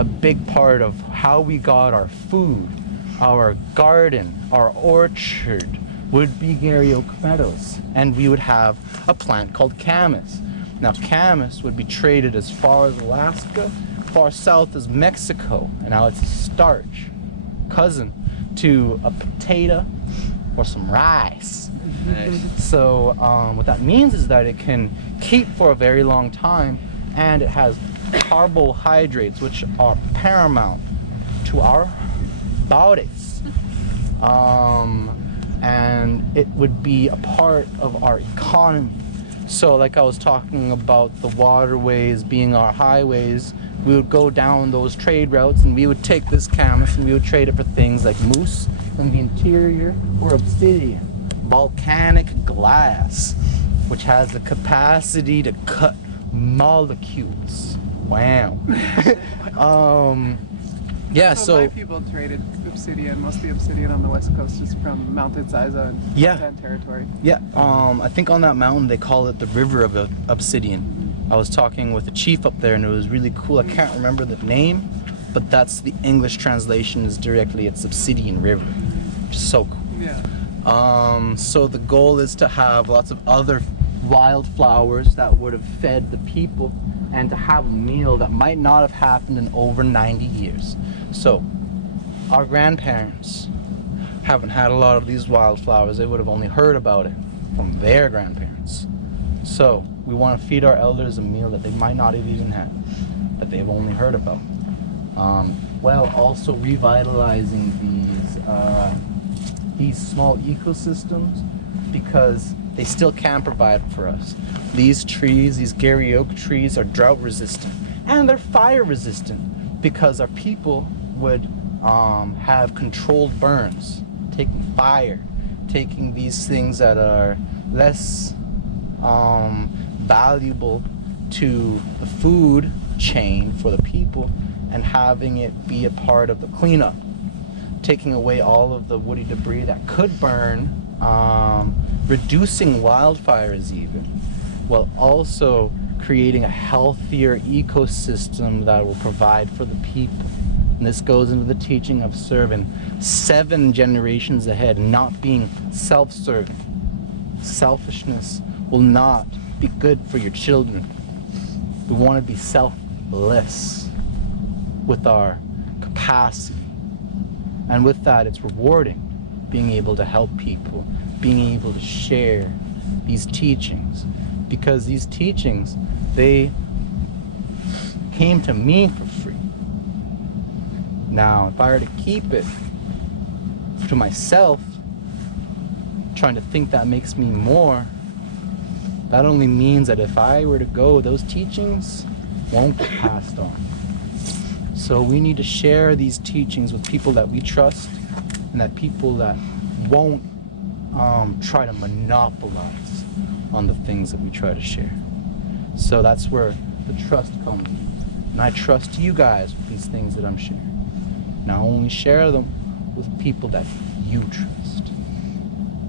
a big part of how we got our food, our garden, our orchard would be Garryoak meadows. And we would have a plant called camas. Now camas would be traded as far as Alaska, far south as Mexico, and now it's a starch cousin to a potato or some rice. Nice. So what that means is that it can keep for a very long time, and it has carbohydrates, which are paramount to our bodies. And it would be a part of our economy. So like I was talking about the waterways being our highways, we would go down those trade routes and we would take this camas and we would trade it for things like moose in the interior or obsidian, volcanic glass, which has the capacity to cut molecules. Wow. Yeah, so my people traded obsidian, mostly obsidian on the west coast, just from Mount Izaza and Montana territory. Yeah, I think on that mountain they call it the River of Obsidian. I was talking with a chief up there and it was really cool. I can't remember the name, but that's the English translation is directly it's Obsidian River, which is so cool. Yeah. So the goal is to have lots of other wildflowers that would have fed the people and to have a meal that might not have happened in over 90 years. So our grandparents haven't had a lot of these wildflowers. They would have only heard about it from their grandparents. So we want to feed our elders a meal that they might not have even had, that they've only heard about. While also revitalizing these small ecosystems, because they still can provide for us. These trees, these Garryoak trees, are drought resistant and they're fire resistant because our people would have controlled burns, taking fire, taking these things that are less valuable to the food chain for the people and having it be a part of the cleanup, taking away all of the woody debris that could burn, reducing wildfires even, while also creating a healthier ecosystem that will provide for the people. And this goes into the teaching of serving 7 generations ahead, not being self-serving. Selfishness will not be good for your children. We want to be selfless with our capacity. And with that, it's rewarding being able to help people, being able to share these teachings, because these teachings, they came to me for free. Now, if I were to keep it to myself, trying to think that makes me more, that only means that if I were to go, those teachings won't get passed on. So we need to share these teachings with people that we trust and that people that won't try to monopolize on the things that we try to share. So that's where the trust comes in. And I trust you guys with these things that I'm sharing. Now only share them with people that you trust.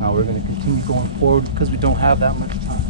Now we're going to continue going forward because we don't have that much time.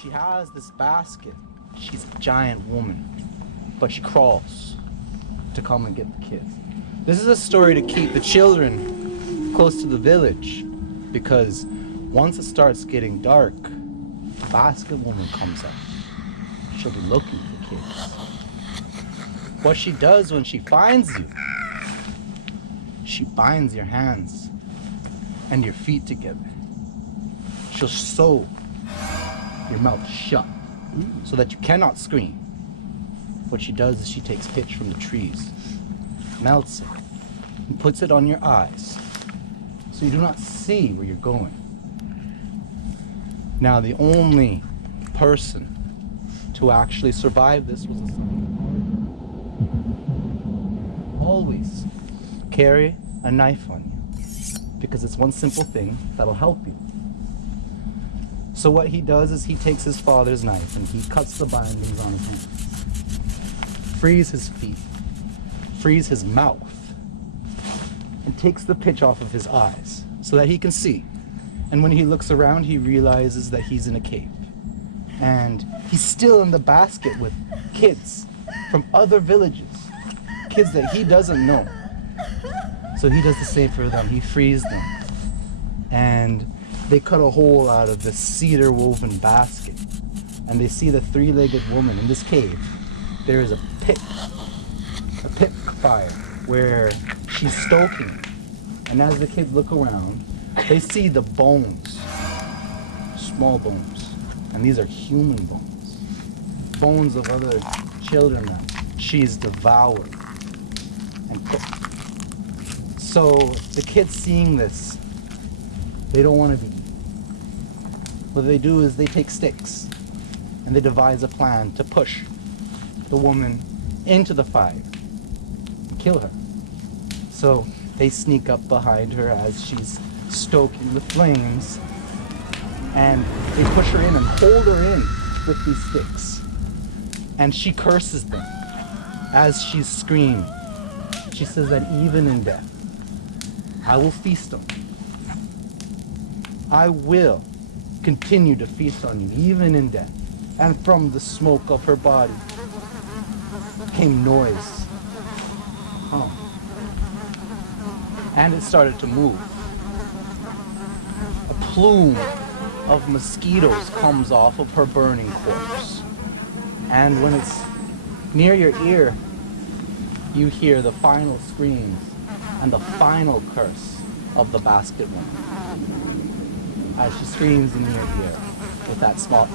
she has this basket. She's a giant woman, but she crawls to come and get the kids. This is a story to keep the children close to the village, because once it starts getting dark, the basket woman comes up. She'll be looking for kids. What she does when she finds you, she binds your hands and your feet together. She'll sew your mouth shut so that you cannot scream. What she does is she takes pitch from the trees, melts it, and puts it on your eyes so you do not see where you're going. Now, the only person to actually survive this was a son. Always carry a knife on you, because it's one simple thing that'll help you. So what he does is he takes his father's knife and he cuts the bindings on his hands, frees his feet, frees his mouth, and takes the pitch off of his eyes so that he can see. And when he looks around, he realizes that he's in a cave. And he's still in the basket with kids from other villages, kids that he doesn't know. So he does the same for them. He frees them. And they cut a hole out of this cedar woven basket. And they see the three-legged woman in this cave. There is a pit fire where she's stoking. And as the kids look around, they see the bones, small bones. And these are human bones. Bones of other children that she's devoured and cooked. So the kids seeing this, they don't want to be eaten. What they do is they take sticks and they devise a plan to push the woman into the fire and kill her. So they sneak up behind her as she's stoking the flames, and they push her in and hold her in with these sticks. And she curses them as she's screaming. She says that even in death, I will feast on you. I will continue to feast on you, even in death. And from the smoke of her body came noise. And it started to move. A plume of mosquitoes comes off of her burning corpse. And when it's near your ear, you hear the final screams and the final curse of the basket woman as she screams in your ear with that small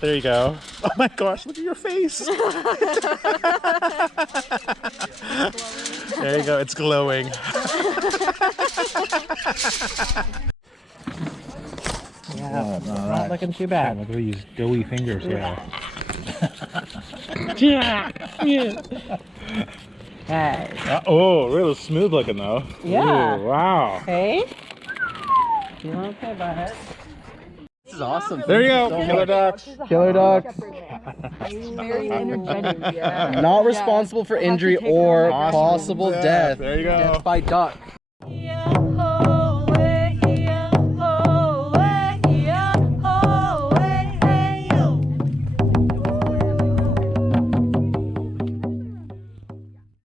There you go. Oh my gosh, look at your face. There you go, it's glowing. Yeah, not looking too bad. Look at these doughy fingers here. Hey. Oh, really smooth looking though. Yeah. Ooh, wow. Hey? You okay, butthead? This is awesome. There you go, killer ducks. Killer ducks. Very energetic. Not responsible for injury or possible death. There you go. Death by duck.